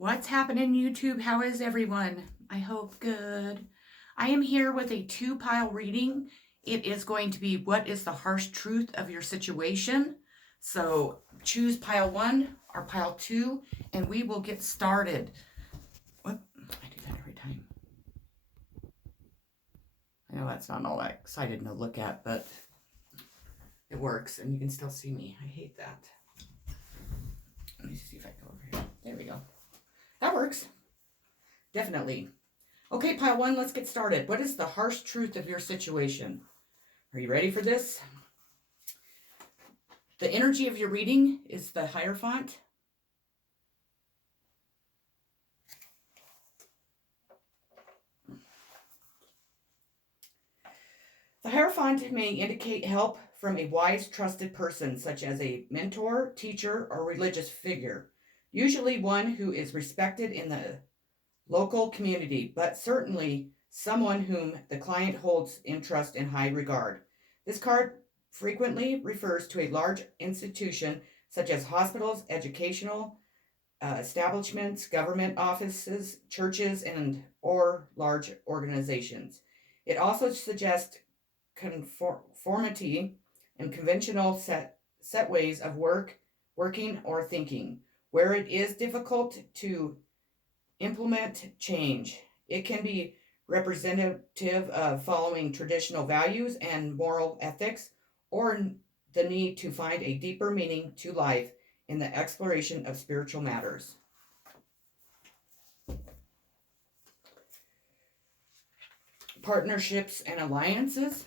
What's happening, YouTube? How is everyone? I hope good. I am here with a two-pile reading. It is going to be what is the harsh truth of your situation. So choose pile 1 or pile 2, and we will get started. What? I do that every time. I know that's not all that exciting to look at, but it works, and you can still see me. I hate that. Let me see if I go over here. There we go. That works. Definitely. Okay, pile 1, let's get started. What is the harsh truth of your situation? Are you ready for this? The energy of your reading is the Hierophant. The Hierophant may indicate help from a wise, trusted person, such as a mentor, teacher, or religious figure. Usually one who is respected in the local community, but certainly someone whom the client holds in trust and high regard. This card frequently refers to a large institution such as hospitals, educational establishments, government offices, churches, and or large organizations. It also suggests conformity and conventional set ways of working, or thinking, where it is difficult to implement change. It can be representative of following traditional values and moral ethics, or the need to find a deeper meaning to life in the exploration of spiritual matters. Partnerships and alliances.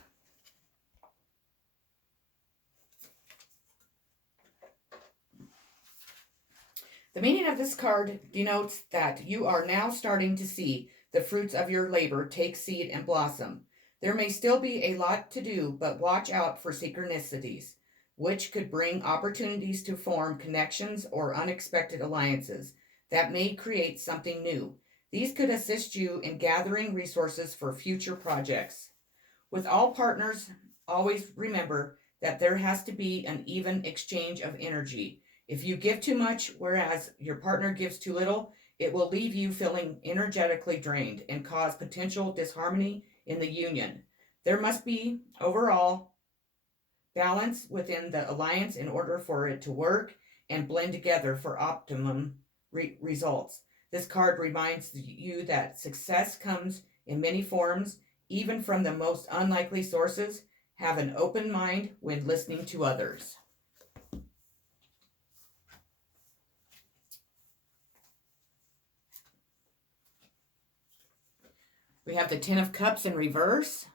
The meaning of this card denotes that you are now starting to see the fruits of your labor take seed and blossom. There may still be a lot to do, but watch out for synchronicities, which could bring opportunities to form connections or unexpected alliances that may create something new. These could assist you in gathering resources for future projects. With all partners, always remember that there has to be an even exchange of energy. If you give too much, whereas your partner gives too little, it will leave you feeling energetically drained and cause potential disharmony in the union. There must be overall balance within the alliance in order for it to work and blend together for optimum results. This card reminds you that success comes in many forms, even from the most unlikely sources. Have an open mind when listening to others. We have the Ten of Cups in reverse.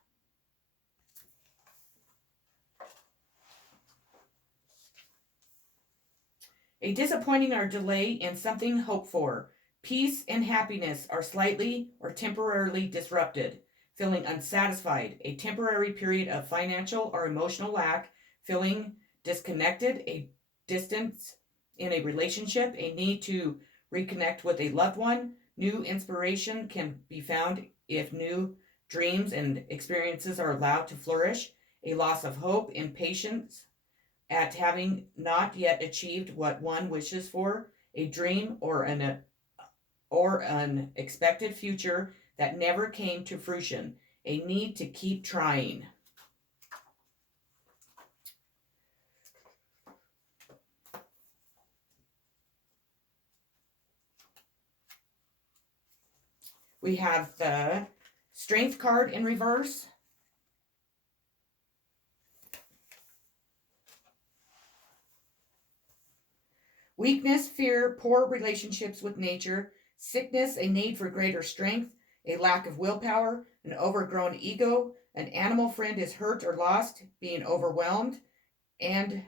A disappointing or delay in something hoped for. Peace and happiness are slightly or temporarily disrupted. Feeling unsatisfied. A temporary period of financial or emotional lack. Feeling disconnected. A distance in a relationship. A need to reconnect with a loved one. New inspiration can be found if new dreams and experiences are allowed to flourish. A loss of hope, impatience at having not yet achieved what one wishes for, a dream or an expected future that never came to fruition, a need to keep trying. We have the Strength card in reverse. Weakness, fear, poor relationships with nature, sickness, a need for greater strength, a lack of willpower, an overgrown ego, an animal friend is hurt or lost, being overwhelmed, and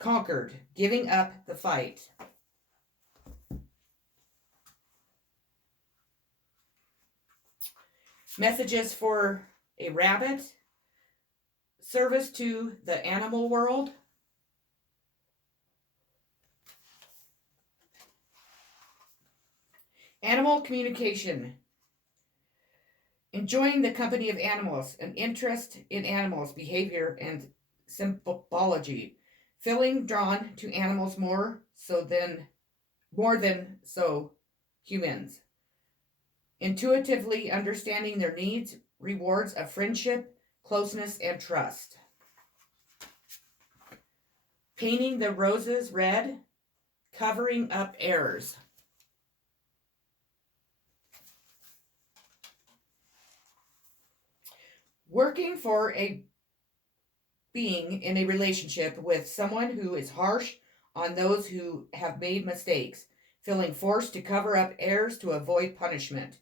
conquered, giving up the fight. Messages for a rabbit. Service to the animal world. Animal communication. Enjoying the company of animals, an interest in animals' behavior and symbology. Feeling drawn to animals more so than more than so humans. Intuitively understanding their needs, rewards of friendship, closeness, and trust. Painting the roses red, covering up errors. Working for a being in a relationship with someone who is harsh on those who have made mistakes, feeling forced to cover up errors to avoid punishment,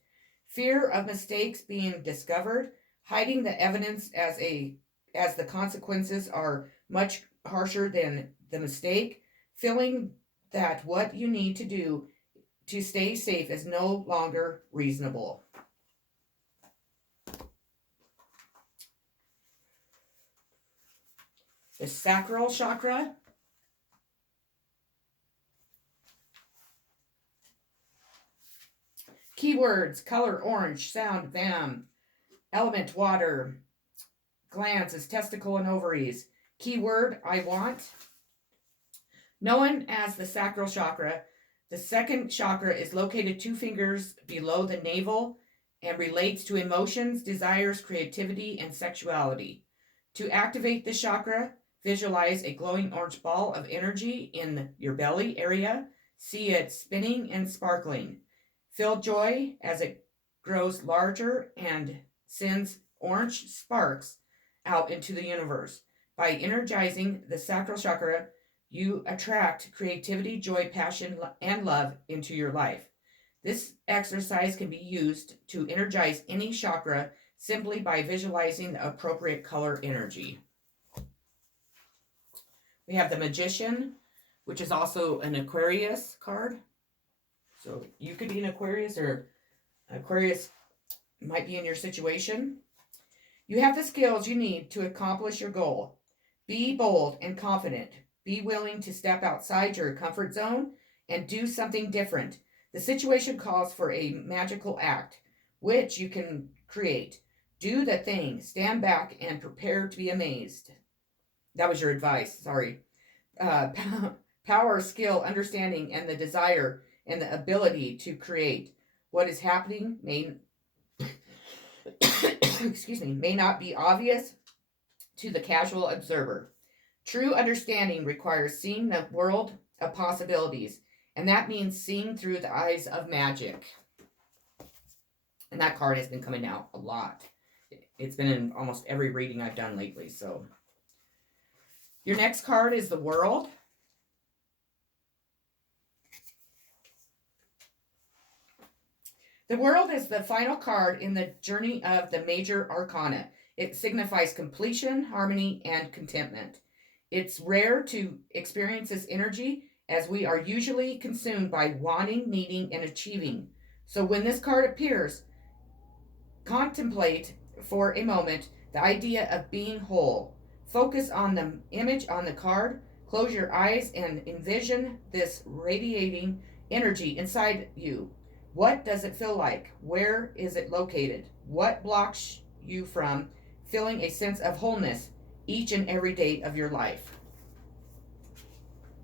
fear of mistakes being discovered, hiding the evidence as the consequences are much harsher than the mistake, feeling that what you need to do to stay safe is no longer reasonable. The sacral chakra. Keywords: color orange, sound vam, element water, glands is testicle and ovaries. Keyword: I want. Known as the sacral chakra, the second chakra is located 2 fingers below the navel and relates to emotions, desires, creativity, and sexuality. To activate the chakra, visualize a glowing orange ball of energy in your belly area. See it spinning and sparkling. Feel joy as it grows larger and sends orange sparks out into the universe. By energizing the sacral chakra, you attract creativity, joy, passion, and love into your life. This exercise can be used to energize any chakra simply by visualizing the appropriate color energy. We have the Magician, which is also an Aquarius card. So you could be an Aquarius, or Aquarius might be in your situation. You have the skills you need to accomplish your goal. Be bold and confident. Be willing to step outside your comfort zone and do something different. The situation calls for a magical act, which you can create. Do the thing. Stand back and prepare to be amazed. That was your advice. Sorry. Power, skill, understanding, and the desire and the ability to create. What is happening may may not be obvious to the casual observer. True understanding requires seeing the world of possibilities, and that means seeing through the eyes of magic. And that card has been coming out a lot. It's been in almost every reading I've done lately. So your next card is the World. The World is the final card in the journey of the major arcana. It signifies completion, harmony, and contentment. It's rare to experience this energy, as we are usually consumed by wanting, needing, and achieving. So when this card appears, contemplate for a moment the idea of being whole. Focus on the image on the card. Close your eyes and envision this radiating energy inside you. What does it feel like? Where is it located? What blocks you from feeling a sense of wholeness each and every day of your life?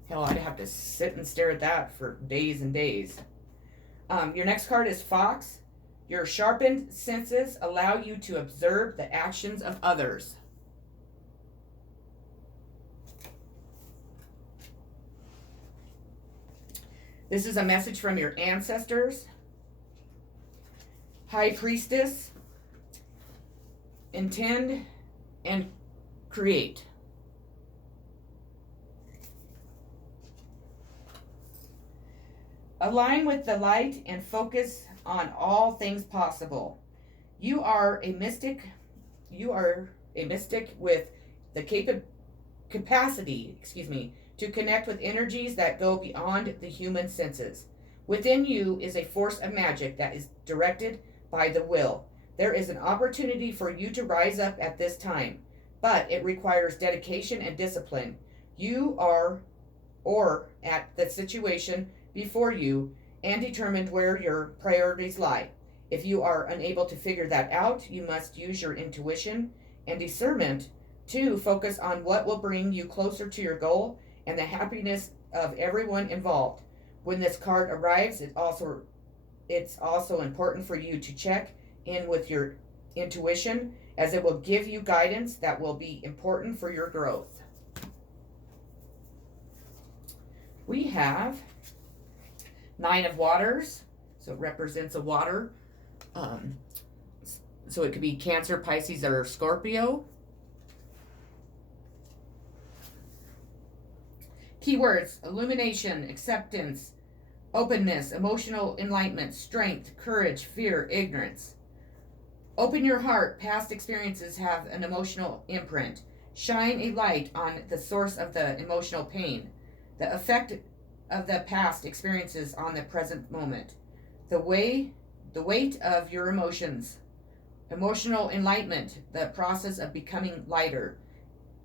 Hell, I'd have to sit and stare at that for days and days. Your next card is Fox. Your sharpened senses allow you to observe the actions of others. This is a message from your ancestors. High Priestess. Intend and create. Align with the light and focus on all things possible. You are a mystic. You are a mystic with the capacity, to connect with energies that go beyond the human senses. Within you is a force of magic that is directed by the will. There is an opportunity for you to rise up at this time, but it requires dedication and discipline. You are, or at the situation before you, and determined where your priorities lie. If you are unable to figure that out, you must use your intuition and discernment to focus on what will bring you closer to your goal and the happiness of everyone involved. When this card arrives, it's also important for you to check in with your intuition, as it will give you guidance that will be important for your growth. We have Nine of Waters, so it represents a water. So it could be Cancer, Pisces, or Scorpio. Keywords: illumination, acceptance, openness, emotional enlightenment, strength, courage, fear, ignorance. Open your heart. Past experiences have an emotional imprint. Shine a light on the source of the emotional pain, the effect of the past experiences on the present moment, the weight of your emotions. Emotional enlightenment, the process of becoming lighter.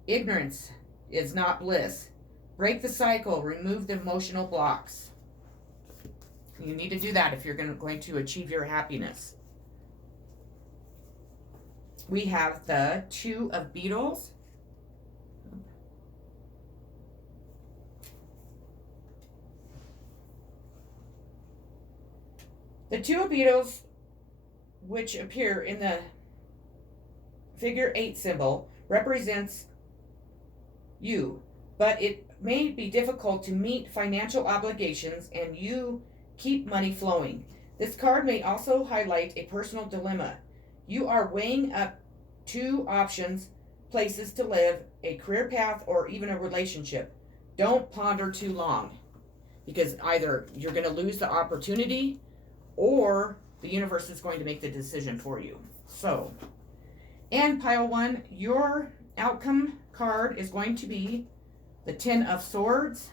Ignorance is not bliss. Break the cycle. Remove the emotional blocks. You need to do that if you're going to achieve your happiness. We have the Two of Beatles. The Two of Beatles, which appear in the figure 8 symbol, represents you, but it may be difficult to meet financial obligations and you keep money flowing. This card may also highlight a personal dilemma. You are weighing up two options, places to live, a career path, or even a relationship. Don't ponder too long, because either you're going to lose the opportunity or the universe is going to make the decision for you. So, and pile 1, your outcome card is going to be the Ten of Swords.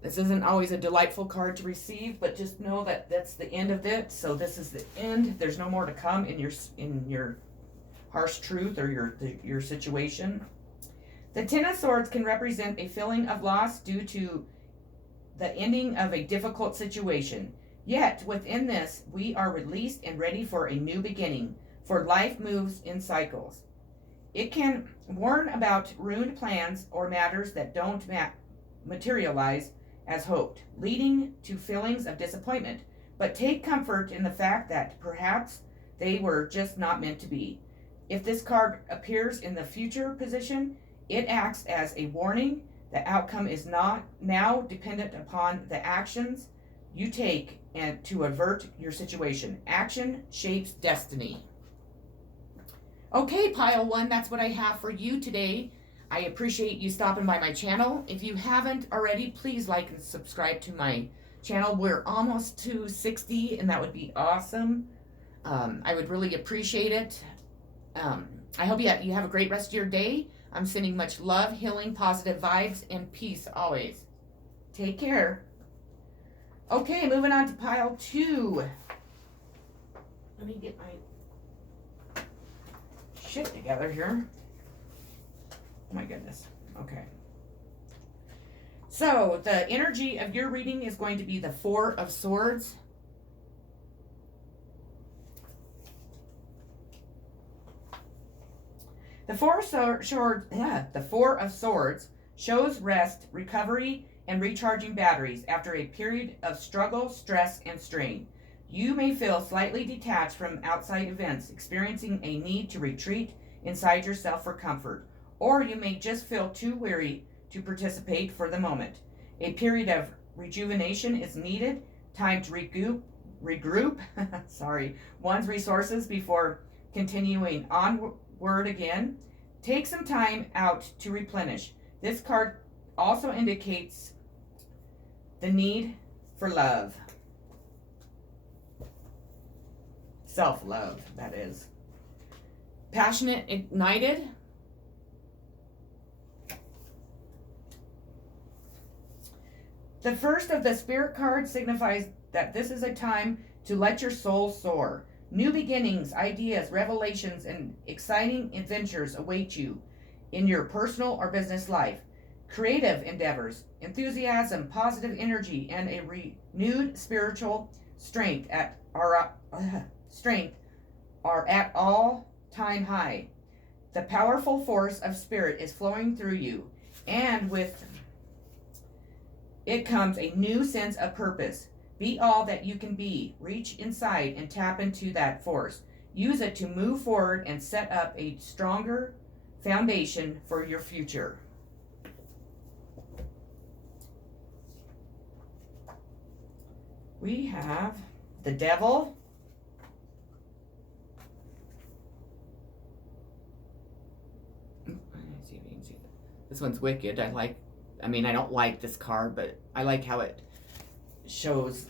This isn't always a delightful card to receive, but just know that that's the end of it. So this is the end. There's no more to come in your harsh truth or your situation. The Ten of Swords can represent a feeling of loss due to the ending of a difficult situation. Yet within this, we are released and ready for a new beginning, for life moves in cycles. It can warn about ruined plans or matters that don't materialize as hoped, leading to feelings of disappointment. But take comfort in the fact that perhaps they were just not meant to be. If this card appears in the future position, it acts as a warning. The outcome is not now dependent upon the actions you take and to avert your situation. Action shapes destiny. Okay, pile 1, that's what I have for you today. I appreciate you stopping by my channel. If you haven't already, please like and subscribe to my channel. We're almost to 60, and that would be awesome. I would really appreciate it. I hope you have a great rest of your day. I'm sending much love, healing, positive vibes, and peace always. Take care. Okay, moving on to pile 2. Let me get my shit together here. Oh my goodness. Okay. So the energy of your reading is going to be the Four of Swords. The Four of Swords shows rest, recovery, and recharging batteries after a period of struggle, stress, and strain. You may feel slightly detached from outside events, experiencing a need to retreat inside yourself for comfort, or you may just feel too weary to participate for the moment. A period of rejuvenation is needed, time to regroup one's resources before continuing onward again. Take some time out to replenish. This card also indicates the need for love. Self-love, that is. Passionate, ignited. The first of the Spirit cards signifies that this is a time to let your soul soar. New beginnings, ideas, revelations, and exciting adventures await you in your personal or business life. Creative endeavors, enthusiasm, positive energy, and a renewed spiritual strength are at all-time high. The powerful force of spirit is flowing through you, and with it comes a new sense of purpose. Be all that you can be. Reach inside and tap into that force. Use it to move forward and set up a stronger foundation for your future. We have the Devil. Let's see if you can see that. This one's wicked. I don't like this card, but I like how it shows,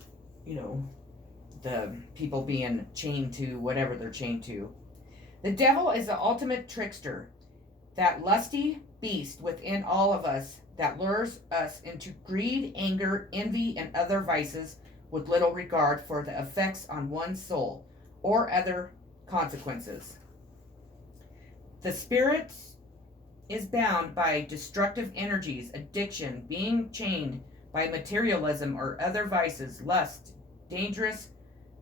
the people being chained to whatever they're chained to. The devil is the ultimate trickster, that lusty beast within all of us that lures us into greed, anger, envy, and other vices with little regard for the effects on one's soul or other consequences. The spirit is bound by destructive energies, addiction, being chained by materialism or other vices, lust, dangerous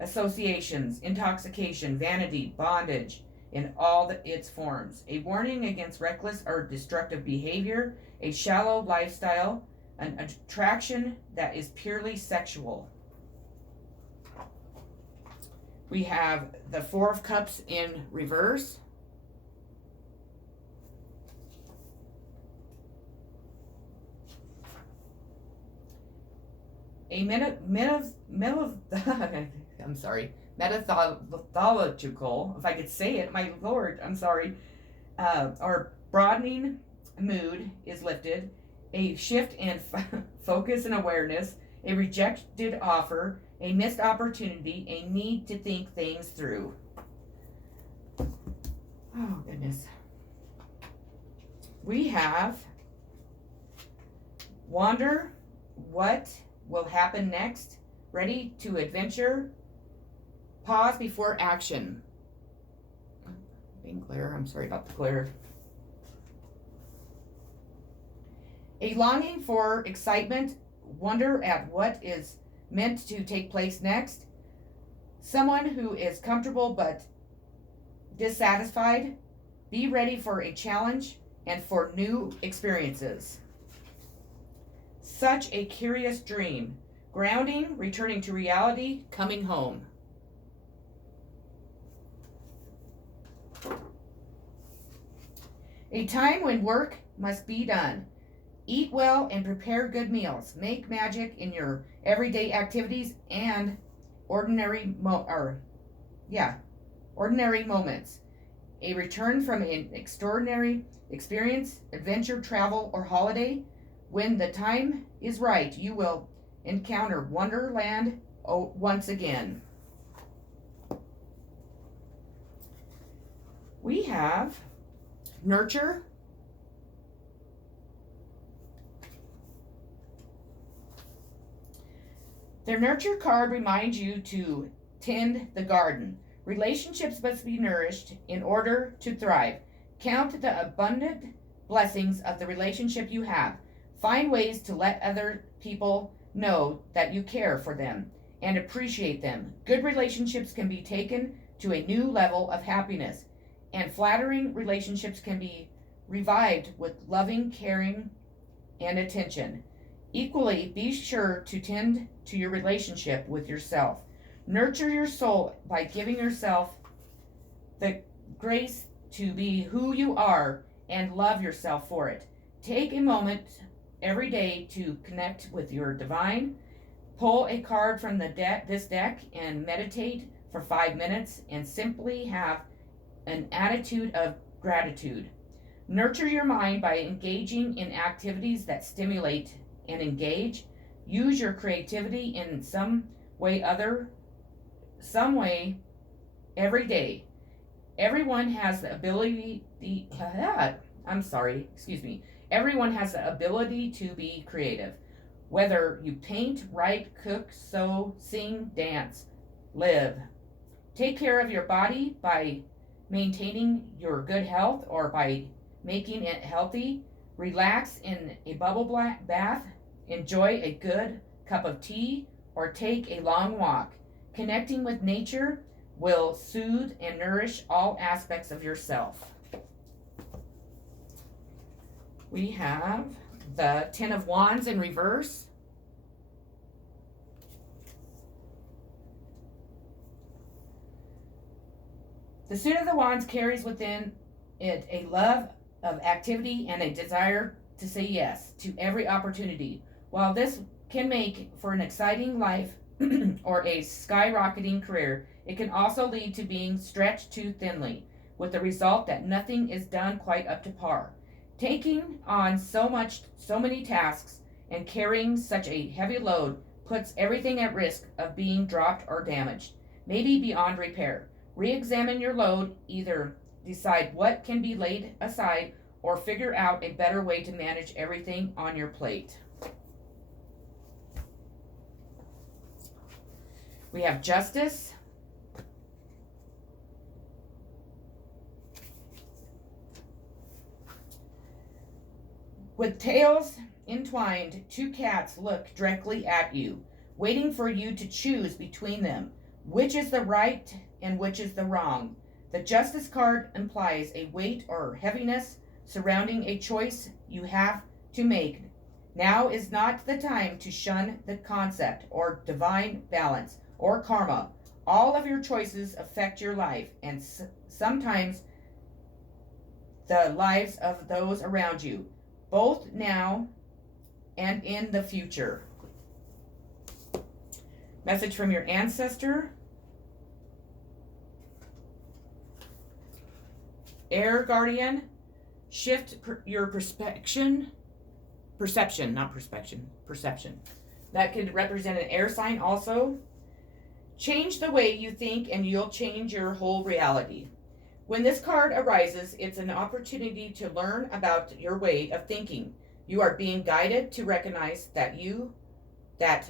associations, intoxication, vanity, bondage in all its forms. A warning against reckless or destructive behavior, a shallow lifestyle, an attraction that is purely sexual. We have the Four of Cups in reverse. Metathological, if I could say it, my lord, I'm sorry, or broadening mood is lifted, a shift in focus and awareness, a rejected offer, a missed opportunity, a need to think things through. Oh, goodness. We have wonder what will happen next, ready to adventure, pause before action. Being glare, I'm sorry about the glare. A longing for excitement, wonder at what is meant to take place next. Someone who is comfortable but dissatisfied. Be ready for a challenge and for new experiences. Such a curious dream. Grounding, returning to reality, coming home. A time when work must be done. Eat well and prepare good meals. Make magic in your everyday activities and ordinary moments. A return from an extraordinary experience, adventure, travel, or holiday. When the time is right, you will encounter Wonderland once again. We have Nurture. The Nurture card reminds you to tend the garden. Relationships must be nourished in order to thrive. Count the abundant blessings of the relationship you have. Find ways to let other people know that you care for them and appreciate them. Good relationships can be taken to a new level of happiness, and flattering relationships can be revived with loving, caring, and attention. Equally, be sure to tend to your relationship with yourself. Nurture your soul by giving yourself the grace to be who you are and love yourself for it. Take a moment every day to connect with your divine. Pull a card from this deck and meditate for 5 minutes and simply have an attitude of gratitude. Nurture your mind by engaging in activities that stimulate and engage. Use your creativity in some way every day. Everyone has the ability Everyone has the ability to be creative. Whether you paint, write, cook, sew, sing, dance, live. Take care of your body by maintaining your good health or by making it healthy. Relax in a bubble bath. Enjoy a good cup of tea or take a long walk. Connecting with nature will soothe and nourish all aspects of yourself. We have the Ten of Wands in reverse. The Suit of the Wands carries within it a love of activity and a desire to say yes to every opportunity. While this can make for an exciting life or a skyrocketing career, it can also lead to being stretched too thinly, with the result that nothing is done quite up to par. Taking on so many tasks and carrying such a heavy load puts everything at risk of being dropped or damaged, maybe beyond repair. Re-examine your load, either decide what can be laid aside or figure out a better way to manage everything on your plate. We have Justice. With tails entwined, two cats look directly at you, waiting for you to choose between them. Which is the right and which is the wrong? The Justice card implies a weight or heaviness surrounding a choice you have to make. Now is not the time to shun the concept or divine balance or karma. All of your choices affect your life and sometimes the lives of those around you, both now and in the future. Message from your ancestor. Air guardian, shift your perception. That could represent an air sign also. Change the way you think and you'll change your whole reality. When this card arises, it's an opportunity to learn about your way of thinking. You are being guided to recognize that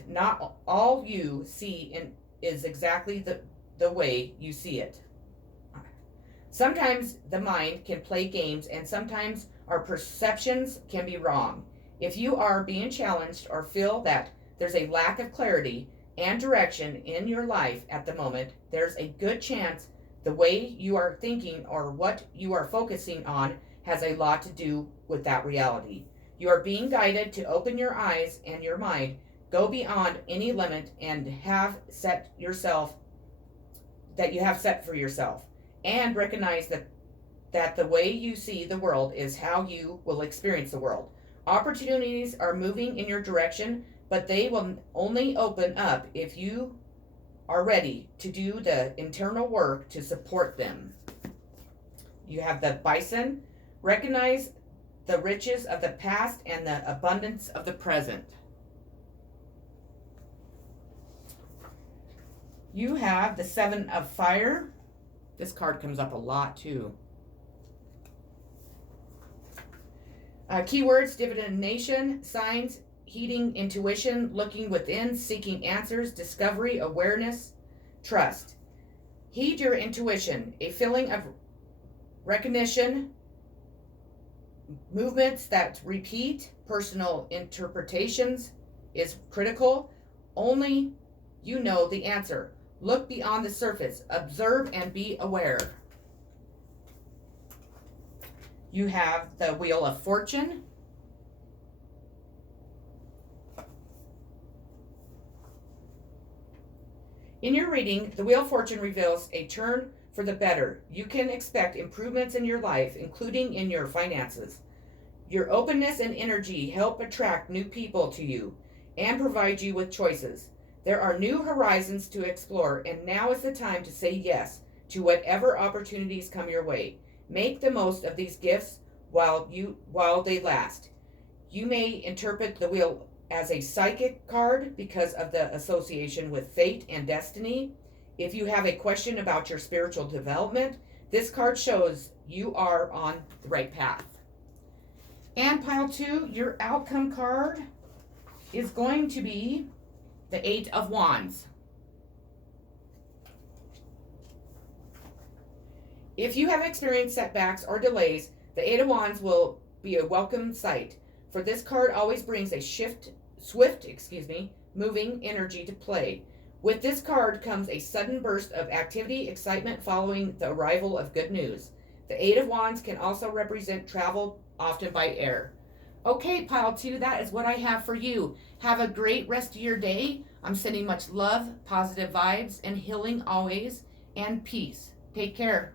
not all you see is exactly the way you see it. Sometimes the mind can play games and sometimes our perceptions can be wrong. If you are being challenged or feel that there's a lack of clarity and direction in your life at the moment, there's a good chance the way you are thinking or what you are focusing on has a lot to do with that reality. You are being guided to open your eyes and your mind, go beyond any limit and have set for yourself, and recognize that the way you see the world is how you will experience the world. Opportunities are moving in your direction, but they will only open up if you are ready to do the internal work to support them. You have the Bison. Recognize the riches of the past and the abundance of the present. You have the Seven of Fire. This card comes up a lot too. Keywords: divination, signs, heeding, intuition, looking within, seeking answers, discovery, awareness, trust. Heed your intuition. A feeling of recognition, movements that repeat, personal interpretations is critical. Only you know the answer. Look beyond the surface. Observe and be aware. You have the Wheel of Fortune. In your reading, the Wheel of Fortune reveals a turn for the better. You can expect improvements in your life, including in your finances. Your openness and energy help attract new people to you and provide you with choices. There are new horizons to explore, and now is the time to say yes to whatever opportunities come your way. Make the most of these gifts while they last. You may interpret the wheel as a psychic card because of the association with fate and destiny. If you have a question about your spiritual development, this card shows you are on the right path. And pile 2, your outcome card is going to be the Eight of Wands. If you have experienced setbacks or delays, the Eight of Wands will be a welcome sight, for this card always brings a swift, moving energy to play. With this card comes a sudden burst of activity, excitement following the arrival of good news. The Eight of Wands can also represent travel, often by air. Okay, pile 2, that is what I have for you. Have a great rest of your day. I'm sending much love, positive vibes, and healing always, and peace. Take care.